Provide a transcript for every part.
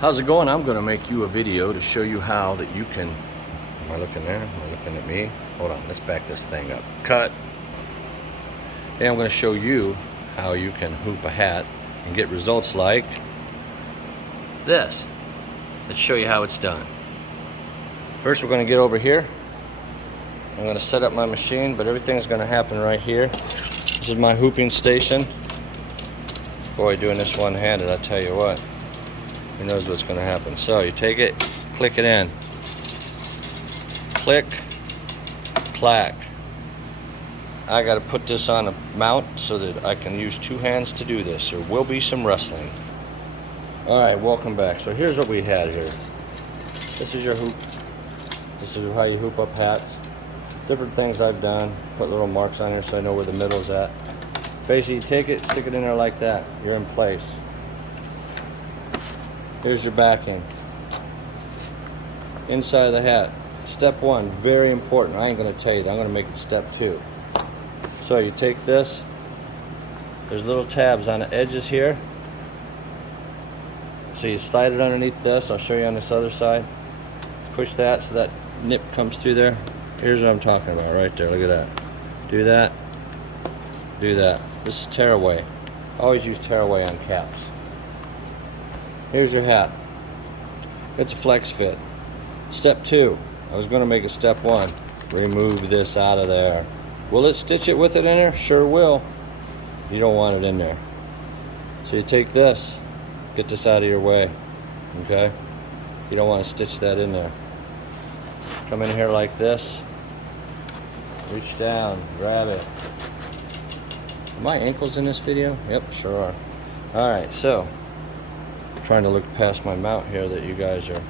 How's it going? I'm going to make you a video to show you how that you can, am I looking there? Am I looking at me? Hold on, let's back this thing up. Cut. Hey, I'm going to show you how you can hoop a hat and get results like this. Let's show you how it's done. First we're going to get over here. I'm going to set up my machine, but everything's going to happen right here. This is my hooping station. Boy, doing this one-handed, I tell you what. Who knows what's going to happen. So you take it, click it in. Click, clack. I got to put this on a mount so that I can use two hands to do this. There will be some wrestling. Alright, welcome back. So here's what we had here. This is your hoop. This is how you hoop up hats. Different things I've done. Put little marks on here so I know where the middle's at. Basically, you take it, stick it in there like that. You're in place. Here's your backing. Inside of the hat. Step one, very important. I ain't going to tell you that. I'm going to make it step two. So you take this. There's little tabs on the edges here. So you slide it underneath this. I'll show you on this other side. Push that so that nip comes through there. Here's what I'm talking about right there. Look at that. Do that. Do that. This is tearaway. Always use tearaway on caps. Here's your hat. It's a Flexfit. Step two. I was going to make it step one. Remove this out of there. Will it stitch it with it in there? Sure will. You don't want it in there. So you take this. Get this out of your way. Okay? You don't want to stitch that in there. Come in here like this. Reach down. Grab it. Are my ankles in this video? Yep, sure are. Alright, so trying to look past my mount here that you guys are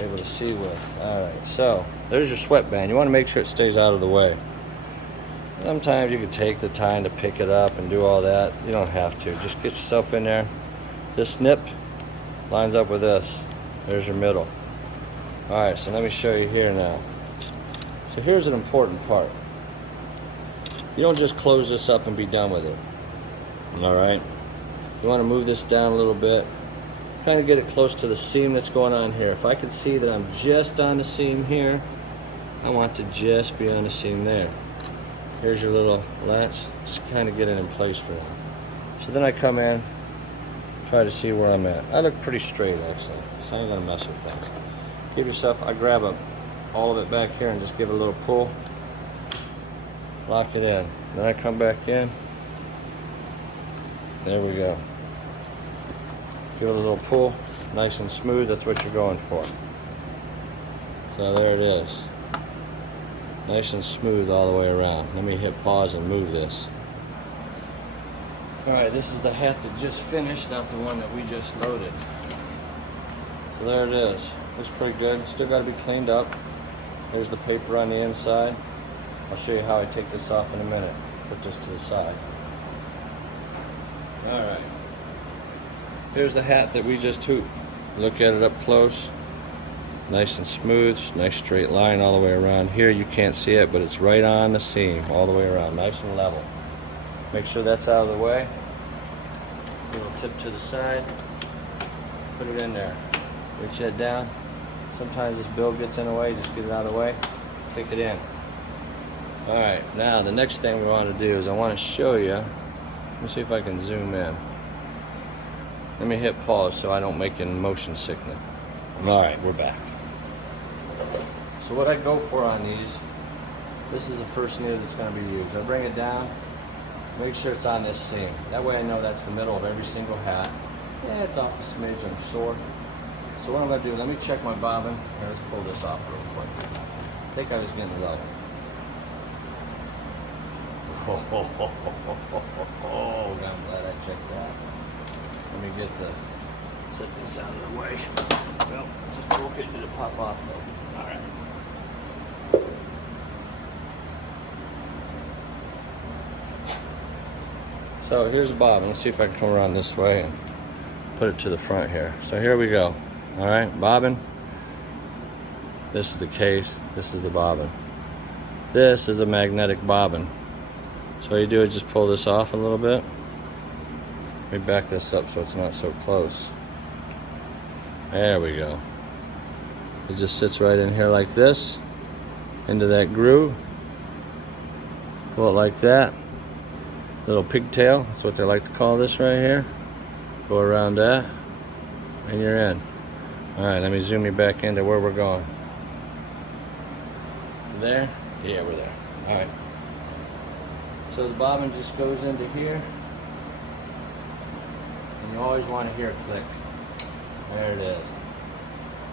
able to see with. Alright, so there's your sweatband. You want to make sure it stays out of the way. Sometimes you can take the time to pick it up and do all that. You don't have to. Just get yourself in there. This snip lines up with this. There's your middle. Alright, so let me show you here now. So here's an important part. You don't just close this up and be done with it. Alright? You want to move this down a little bit. Kind of get it close to the seam that's going on here. If I can see that I'm just on the seam here, I want to just be on the seam there. Here's your little latch. Just kind of get it in place for now. So then I come in, try to see where I'm at. I look pretty straight actually, so I'm going to mess with things. Give yourself, I grab all of it back here and just give it a little pull. Lock it in. Then I come back in. There we go. Give it a little pull, nice and smooth, that's what you're going for. So there it is. Nice and smooth all the way around. Let me hit pause and move this. Alright, this is the hat that just finished, not the one that we just loaded. So there it is. Looks pretty good. Still got to be cleaned up. There's the paper on the inside. I'll show you how I take this off in a minute. Put this to the side. Alright. Here's the hat that we just hooped. Look at it up close. Nice and smooth, nice straight line all the way around. Here you can't see it, but it's right on the seam all the way around, nice and level. Make sure that's out of the way. Little tip to the side. Put it in there. Reach that down. Sometimes this bill gets in the way, just get it out of the way. Kick it in. Alright, now the next thing we want to do is I want to show you. Let me see if I can zoom in. Let me hit pause so I don't make it motion sickness. Alright, we're back. So what I go for on these, this is the first needle that's going to be used. I bring it down, make sure it's on this seam. That way I know that's the middle of every single hat. Yeah, it's off a smidge, I'm sure. So what I'm going to do, let me check my bobbin. Here, let's pull this off real quick. I think I was getting level. Oh, I'm glad I checked that. Let me set this out of the way. Well, just broke it, did it pop off though? Alright. So here's the bobbin. Let's see if I can come around this way and put it to the front here. So here we go. Alright, bobbin. This is the case. This is the bobbin. This is a magnetic bobbin. So all you do is just pull this off a little bit. Let me back this up so it's not so close. There we go. It just sits right in here like this, into that groove. Pull it like that. Little pigtail, that's what they like to call this right here. Go around that, and you're in. Alright, let me zoom you back into where we're going. There? Yeah, we're there. Alright. So the bobbin just goes into here. And you always want to hear it click. There it is.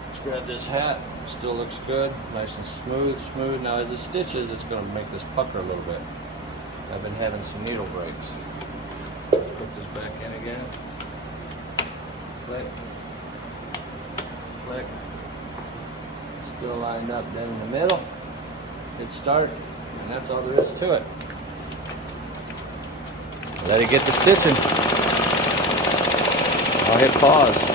Let's grab this hat. Still looks good. Nice and smooth. Now as it stitches, it's going to make this pucker a little bit. I've been having some needle breaks. Let's put this back in again. Click. Click. Still lined up then in the middle. Hit start, and that's all there is to it. Let it get to stitching. I'll hit pause.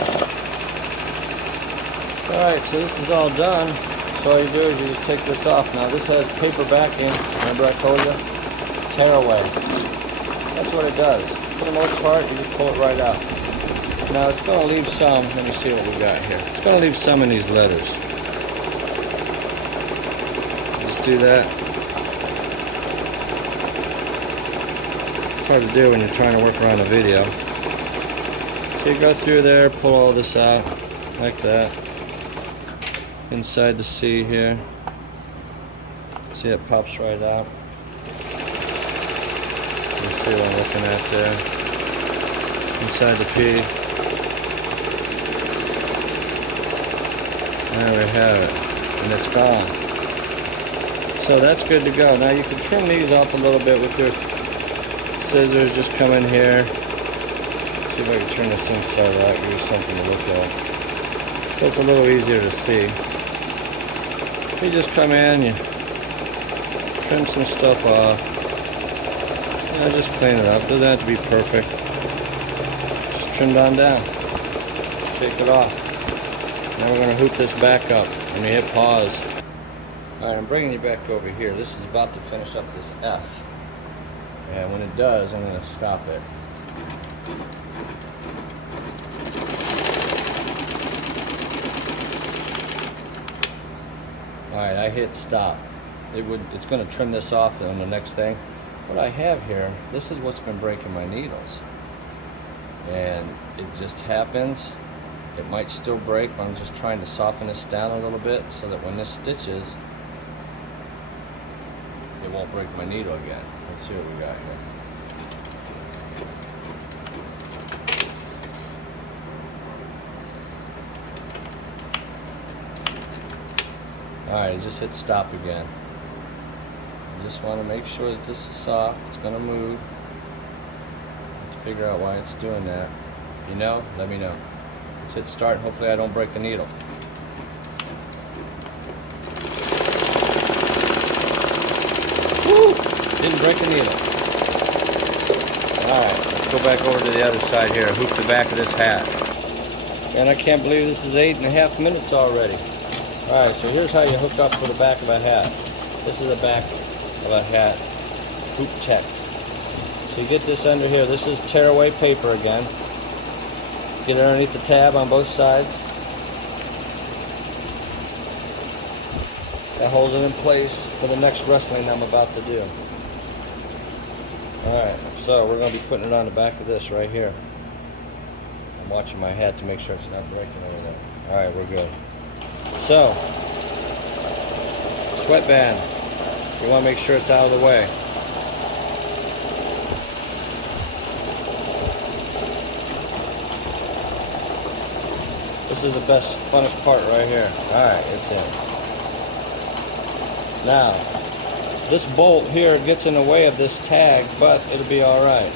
Alright, so this is all done. So all you do is you just take this off. Now this has paper backing. Remember I told you? Tear away. That's what it does. For the most part, you just pull it right out. Now it's going to leave some. Let me see what we got here. It's going to leave some in these letters. Just do that. It's hard to do when you're trying to work around a video. So you go through there, pull all this out like that. Inside the C here. See it pops right out. You see what I'm looking at there. Inside the P. There we have it. And it's gone. So that's good to go. Now you can trim these off a little bit with your scissors. Just come in here. See if I can turn this inside out. Give you something to look at. So it's a little easier to see. You just come in, you trim some stuff off. Just clean it up. Doesn't have to be perfect. Just trimmed on down. Take it off. Now we're going to hoop this back up. Let me hit pause. Alright, I'm bringing you back over here. This is about to finish up this F. And when it does, I'm going to stop it. Alright, I hit stop. It's going to trim this off on the next thing. What I have here, this is what's been breaking my needles. And it just happens. It might still break, but I'm just trying to soften this down a little bit so that when this stitches, it won't break my needle again. Let's see what we got here. Alright, just hit stop again. I just want to make sure that this is soft. It's going to move. Let's figure out why it's doing that. If you know, let me know. Let's hit start. Hopefully I don't break the needle. Woo! Didn't break the needle. Alright, let's go back over to the other side here. Hoop the back of this hat. And I can't believe this is 8.5 minutes already. Alright, so here's how you hook up for the back of a hat. This is the back of a hat. Hoop tech. So you get this under here. This is tearaway paper again. Get it underneath the tab on both sides. That holds it in place for the next wrestling I'm about to do. Alright, so we're going to be putting it on the back of this right here. I'm watching my hat to make sure it's not breaking over there. Alright, we're good. So, sweatband. You want to make sure it's out of the way. This is the best, funnest part right here. Alright, it's in. Now, this bolt here gets in the way of this tag, but it'll be alright.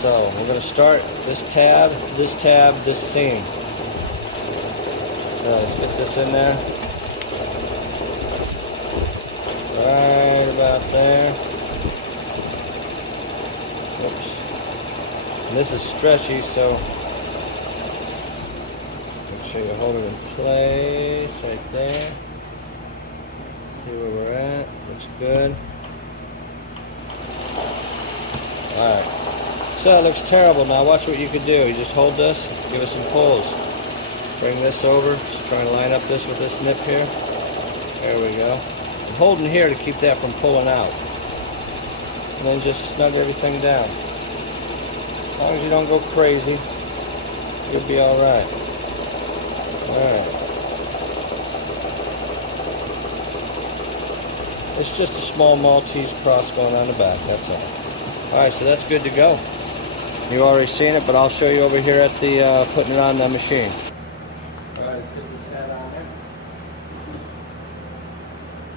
So, we're going to start this tab, this seam. So let's get this in there. Right about there. Oops. And this is stretchy, so make sure you hold it in place right there. See where we're at. Looks good. Alright. So it looks terrible. Now watch what you can do. You just hold this, give it some pulls. Bring this over. Just try and line up this with this nip here. There we go. I'm holding here to keep that from pulling out. And then just snug everything down. As long as you don't go crazy, you'll be alright. Alright. It's just a small Maltese cross going on the back, that's all. Alright, so that's good to go. You've already seen it, but I'll show you over here at the putting it on the machine. Alright, let's get this head on there.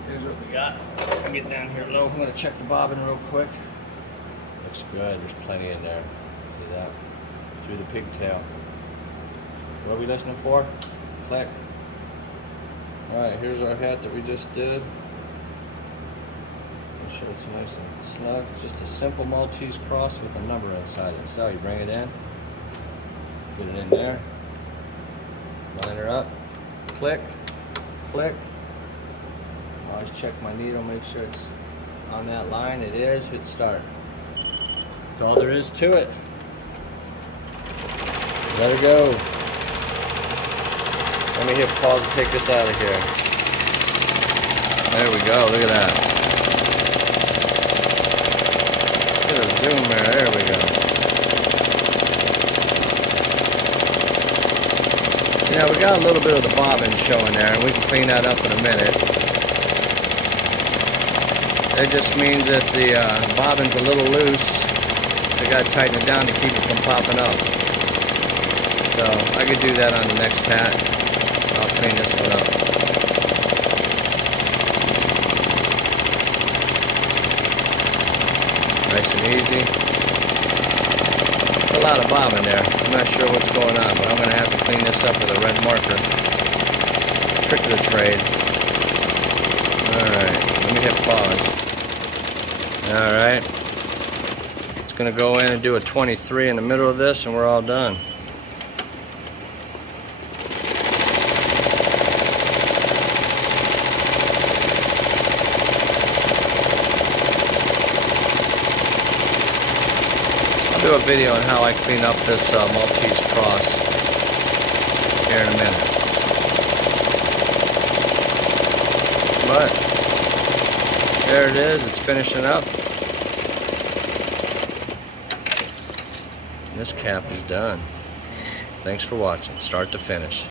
Here's what we got. I'll get down here low. I'm going to check the bobbin real quick. Looks good. There's plenty in there. See that? Through the pigtail. What are we listening for? Click. Alright, here's our hat that we just did. Make sure it's nice and snug. It's just a simple Maltese cross with a number inside it. So you bring it in, put it in there, line her up, click, click. Always check my needle, make sure it's on that line. It is. Hit start. That's all there is to it. Let her go. Let me hit pause and take this out of here. There we go. Look at that. Zoom there we go. Yeah, we got a little bit of the bobbin showing there, and we can clean that up in a minute. It just means that the bobbin's a little loose. They got to tighten it down to keep it from popping up. So I could do that on the next hat. I'll clean this one up. Nice and easy. There's a lot of bobbin there. I'm not sure what's going on, but I'm going to have to clean this up with a red marker. Trick of the trade. Alright, let me hit pause. Alright. It's going to go in and do a 23 in the middle of this, and we're all done. I'll do a video on how I clean up this Maltese cross here in a minute. But there it is, it's finishing up. And this cap is done. Thanks for watching, start to finish.